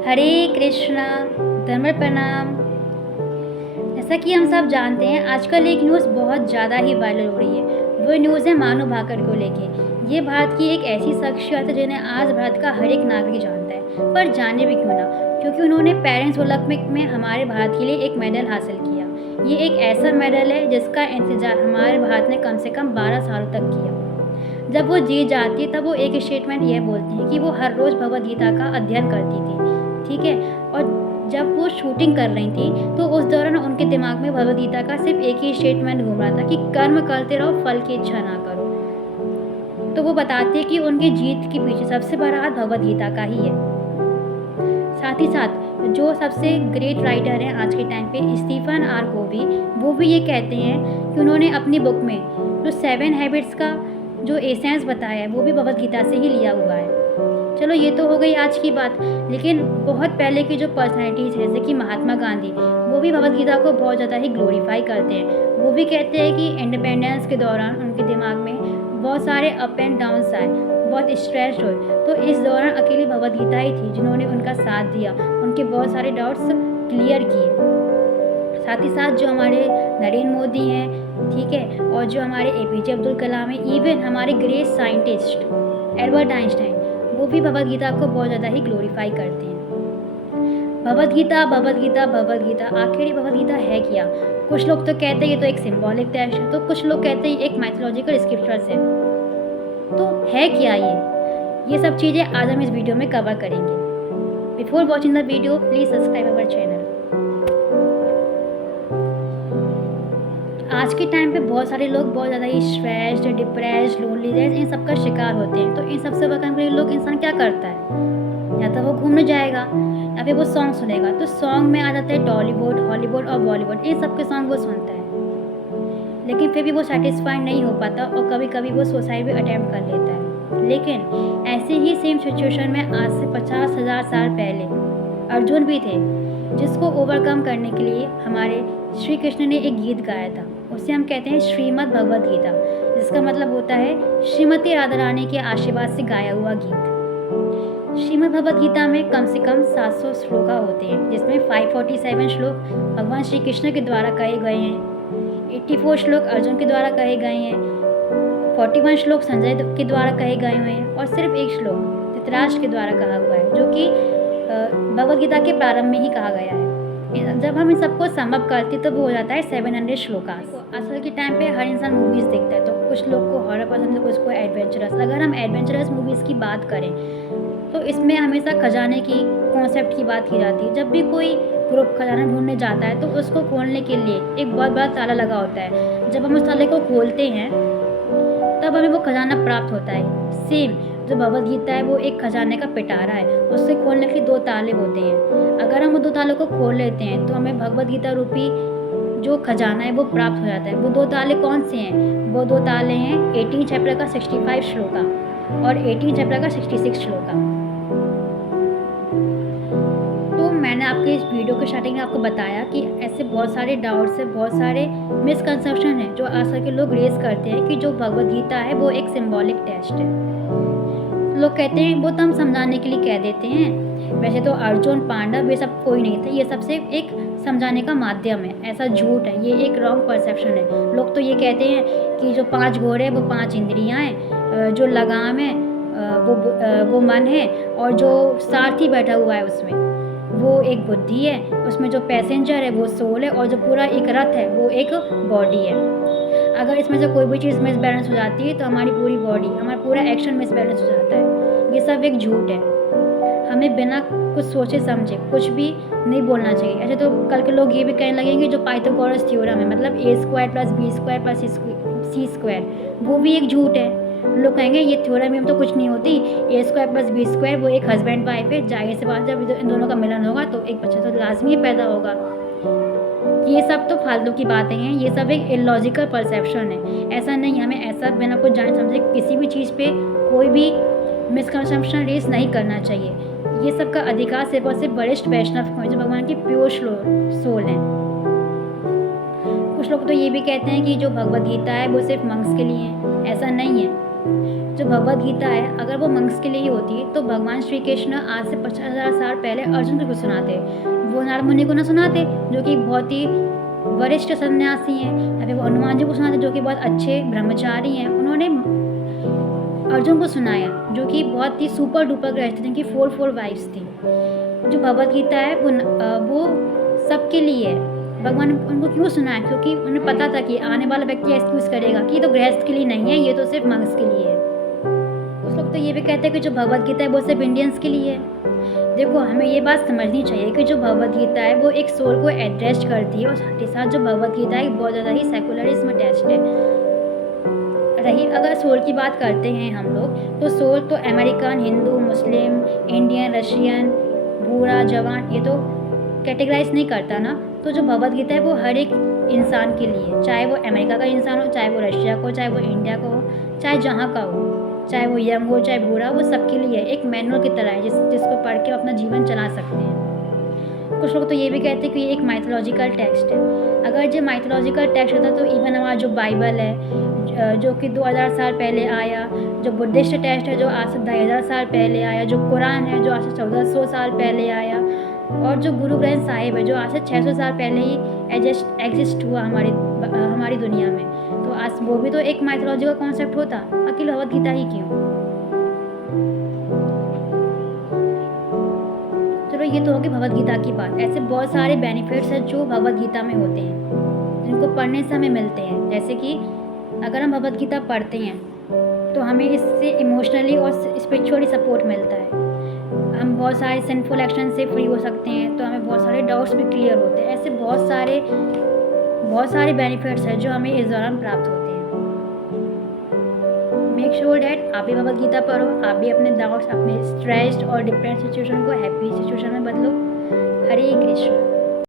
हरे कृष्णा, धर्म प्रणाम। जैसा कि हम सब जानते हैं, आजकल एक न्यूज़ बहुत ज़्यादा ही वायरल हो रही है। वो न्यूज़ है मानव भाकर को लेके। ये भारत की एक ऐसी शख्सियत है जिन्हें आज भारत का हर एक नागरिक जानता है, पर जाने भी क्यों ना, क्योंकि उन्होंने पेरिस ओलंपिक में हमारे भारत के लिए एक मेडल हासिल किया। ये एक ऐसा मेडल है जिसका इंतजार हमारे भारत ने कम से कम 12 सालों तक किया। जब वो जीत जाती है तब वो एक स्टेटमेंट ये बोलती हैं कि वो हर रोज़ भगवद गीता का अध्ययन करती थी, ठीक है। और जब वो शूटिंग कर रही थी तो उस दौरान उनके दिमाग में भगवद गीता का सिर्फ एक ही स्टेटमेंट घूम रहा था कि कर्म करते रहो, फल की इच्छा ना करो। तो वो बताती है कि उनकी जीत के पीछे सबसे बड़ा हाथ भगवद गीता का ही है। साथ ही साथ जो सबसे ग्रेट राइटर हैं आज के टाइम पे, स्टीफन आर कोवी, वो भी ये कहते हैं कि उन्होंने अपनी बुक में जो 7 हैबिट्स का जो एसेंस बताया है वो भी भगवद गीता से ही लिया हुआ है। चलो ये तो हो गई आज की बात, लेकिन बहुत पहले की जो पर्सनैलिटीज़ हैं जैसे कि महात्मा गांधी, वो भी भगवद गीता को बहुत ज़्यादा ही ग्लोरीफाई करते हैं। वो भी कहते हैं कि इंडिपेंडेंस के दौरान उनके दिमाग में बहुत सारे अप एंड डाउन्स आए, बहुत स्ट्रेस्ड हुए, तो इस दौरान अकेली भगवद गीता ही थी जिन्होंने उनका साथ दिया, उनके बहुत सारे डाउट्स क्लियर किए। साथ ही साथ जो हमारे नरेंद्र मोदी हैं, ठीक है, और जो हमारे एपीजे अब्दुल कलाम हैं, इवन हमारे ग्रेट साइंटिस्ट एल्बर्ट आइंस्टाइन, वो भी भगवद गीता को बहुत ज़्यादा ही ग्लोरीफाई करते हैं। भगवद गीता भगवद गीता भगवद गीता, आखिर ये भगवद गीता है क्या? कुछ लोग तो कहते हैं ये तो एक सिंबॉलिक टेक्स्ट है, तो कुछ लोग कहते हैं एक माइथोलॉजिकल स्क्रिप्चर्स है। तो है क्या ये सब चीज़ें आज हम इस वीडियो में कवर करेंगे। Before watching the video please subscribe our channel. आज के टाइम पे बहुत सारे लोग बहुत ज़्यादा ही स्ट्रेस्ड, डिप्रेस्ड, लोनलीनेस इन सब का शिकार होते हैं। तो इन सब से बचने के लिए लोग इंसान क्या करता है? या तो वो घूमने जाएगा या फिर वो सॉन्ग सुनेगा। तो सॉन्ग में आ जाते हैं टॉलीवुड, हॉलीवुड और बॉलीवुड, इन सब के सॉन्ग वो सुनता है, लेकिन फिर भी वो सेटिस्फाइड नहीं हो पाता और कभी कभी वो सुसाइड भी अटैम्प्ट कर लेता है। लेकिन ऐसे ही सेम सिचुएशन में आज से 50,000 साल पहले अर्जुन भी थे, जिसको ओवरकम करने के लिए हमारे श्री कृष्ण ने एक गीत गाया था। उसे हम कहते हैं श्रीमद् भगवद गीता, जिसका मतलब होता है श्रीमती राधा रानी के आशीर्वाद से गाया हुआ गीत। श्रीमद् भगवद गीता में कम से कम 700 श्लोका होते हैं, जिसमें 547 श्लोक भगवान श्री कृष्ण के द्वारा कहे गए हैं, 84 श्लोक अर्जुन के द्वारा कहे गए हैं, 41 श्लोक संजय के द्वारा कहे गए हुए हैं, और सिर्फ एक श्लोक धृतराष्ट्र के द्वारा कहा हुआ है, जो कि भगवद गीता के प्रारंभ में ही कहा गया है। जब हम इन सबको समअप करते तो वो हो जाता है 700 श्लोकास। आजकल के टाइम पे हर इंसान मूवीज़ देखता है, तो कुछ लोग को हॉरर पसंद है, कुछ को एडवेंचरस। अगर हम एडवेंचरस मूवीज़ की बात करें तो इसमें हमेशा खजाने की कॉन्सेप्ट की बात की जाती है। जब भी कोई ग्रुप खजाना ढूंढने जाता है तो उसको खोलने के लिए एक बहुत बड़ा ताला लगा होता है। जब हम उस ताले को खोलते हैं तब हमें वो खजाना प्राप्त होता है। सेम जो भगवद गीता है वो एक खजाने का पिटारा है, उससे खोलने के लिए 2 ताले होते हैं। अगर हम वो 2 तालों को खोल लेते हैं तो हमें भगवद गीता रूपी जो खजाना है वो प्राप्त हो जाता है। वो 2 ताले कौन से हैं? वो 2 ताले हैं 18 चैप्टर का 65 श्लोका और 18 चैप्टर का 66 श्लोका। तो मैंने आपके इस वीडियो के स्टार्टिंग में आपको बताया कि ऐसे बहुत सारे डाउट्स हैं, बहुत सारे मिसकंसेप्शन हैं जो आजकल के लोग रेज करते हैं कि जो भगवद गीता है वो एक सिंबॉलिक टेक्स्ट है। लोग कहते हैं वो तो हम समझाने के लिए कह देते हैं, वैसे तो अर्जुन, पांडव ये सब कोई नहीं थे, ये सबसे एक समझाने का माध्यम है। ऐसा झूठ है, ये एक रॉन्ग परसेप्शन है। लोग तो ये कहते हैं कि जो 5 घोड़े हैं वो 5 इंद्रियाँ हैं, जो लगाम है वो मन है, और जो सारथी बैठा हुआ है उसमें वो एक बुद्धि है, उसमें जो पैसेंजर है वो सोल है, और जो पूरा एक रथ है वो एक बॉडी है। अगर इसमें से कोई भी चीज़ मिसबैलेंस हो जाती है तो हमारी पूरी बॉडी, हमारा पूरा एक्शन मिसबैलेंस हो जाता है। ये सब एक झूठ है। हमें बिना कुछ सोचे समझे कुछ भी नहीं बोलना चाहिए। ऐसे तो कल के लोग ये भी कहने लगेंगे जो पाइथागोरस थ्योरम है, मतलब a² + b² + c², वो भी एक झूठ है। लोग कहेंगे ये थ्योरम में तो कुछ नहीं होती, a² + b² वो एक हस्बैंड वाइफ है, जाहिर सी बात जब इन दोनों का मिलन होगा तो एक बच्चा तो लाजमी पैदा होगा। ये सब तो फालतू की बातें हैं, ये सब एक इलॉजिकल परसेप्शन है। ऐसा नहीं, हमें ऐसा बिना कुछ जाने समझे किसी भी चीज़ पे कोई भी मिसकंसेप्शन रेस नहीं करना चाहिए। ये सब का अधिकार सिर्फ और सिर्फ वरिष्ठ वैष्णव को है, जो भगवान की प्योर सोल हैं। कुछ लोग तो ये भी कहते हैं कि जो भगवद गीता है वो सिर्फ मंक्स के लिए है। ऐसा नहीं है। जो भगवद गीता है, अगर वो मंक्स के लिए ही होती तो भगवान श्री कृष्ण आज से 50,000 साल पहले अर्जुन को क्यों सुनाते? वो नारद मुनि को ना सुनाते, जो कि बहुत ही वरिष्ठ सन्यासी हैं, या फिर वो हनुमान जी को सुनाते, जो कि बहुत अच्छे ब्रह्मचारी हैं। उन्होंने अर्जुन को सुनाया, जो कि बहुत ही सुपर डुपर ग्रह थे, जिनकी 4 वाइफ्स थी। जो भगवद गीता है वो सबके लिए है। भगवान ने उनको क्यों सुनाया? क्योंकि उन्हें पता था कि आने वाला व्यक्ति एक्सक्यूज़ करेगा कि ये तो गृहस्थ के लिए नहीं है, ये तो सिर्फ मंक्स के लिए है। कुछ लोग तो ये भी कहते हैं कि जो भगवद गीता है वो सिर्फ इंडियंस के लिए है। देखो, हमें ये बात समझनी चाहिए कि जो भगवद गीता है वो एक सोल को एड्रेस करती है, और साथ ही साथ जो भगवद गीता है बहुत ज़्यादा ही सेकुलरिज्म अटैच्ड है। रही अगर सोल की बात करते हैं हम लोग, तो सोल तो अमेरिकन, हिंदू, मुस्लिम, इंडियन, रशियन, बूढ़ा, जवान, ये तो कैटेगराइज नहीं करता ना। तो जो भगवद गीता है वो हर एक इंसान के लिए, चाहे वो अमेरिका का इंसान हो, चाहे वो रशिया का हो, चाहे वो इंडिया का हो, चाहे जहाँ का हो, चाहे वो यंग हो, चाहे बूढ़ा, वो सबके लिए एक मैनुअल की तरह है, जिसको पढ़ के अपना जीवन चला सकते हैं। कुछ लोग तो ये भी कहते हैं कि ये एक माइथोलॉजिकल टेक्स्ट है। अगर जो माइथोलॉजिकल टेक्स्ट होता तो इवन हमारा जो बाइबल है, जो कि 2000 साल पहले आया, जो बुद्धिस्ट टेक्स्ट है जो आज से 2500 साल पहले आया, जो कुरान है जो आज से 1400 साल पहले आया, और जो गुरु ग्रंथ साहिब है जो आज से 600 साल पहले ही एग्जिस्ट हुआ हमारी दुनिया में, तो आज वो भी तो एक माइथोलॉजिकल कॉन्सेप्ट होता। आखिर भगवद गीता ही क्यों? चलो, ये तो होगी भगवद गीता की बात। ऐसे बहुत सारे बेनिफिट्स हैं जो भगवद गीता में होते हैं, जिनको पढ़ने से हमें मिलते हैं। जैसे कि अगर हम भगवद गीता पढ़ते हैं तो हमें इससे इमोशनली और स्पिरिचुअली सपोर्ट मिलता है। हम बहुत सारे सिंफुल एक्शन से फ्री हो सकते हैं, तो हमें बहुत सारे डाउट्स भी क्लियर होते हैं। ऐसे बहुत सारे बेनिफिट्स हैं जो हमें इस दौरान प्राप्त होते हैं। मेक श्योर डैट आप भी भगवद गीता पढ़ो, आप भी अपने डाउट्स, अपने स्ट्रेस्ड और डिप्रेस सिचुएशन को हैप्पी सिचुएशन में बदलो। हरे कृष्ण।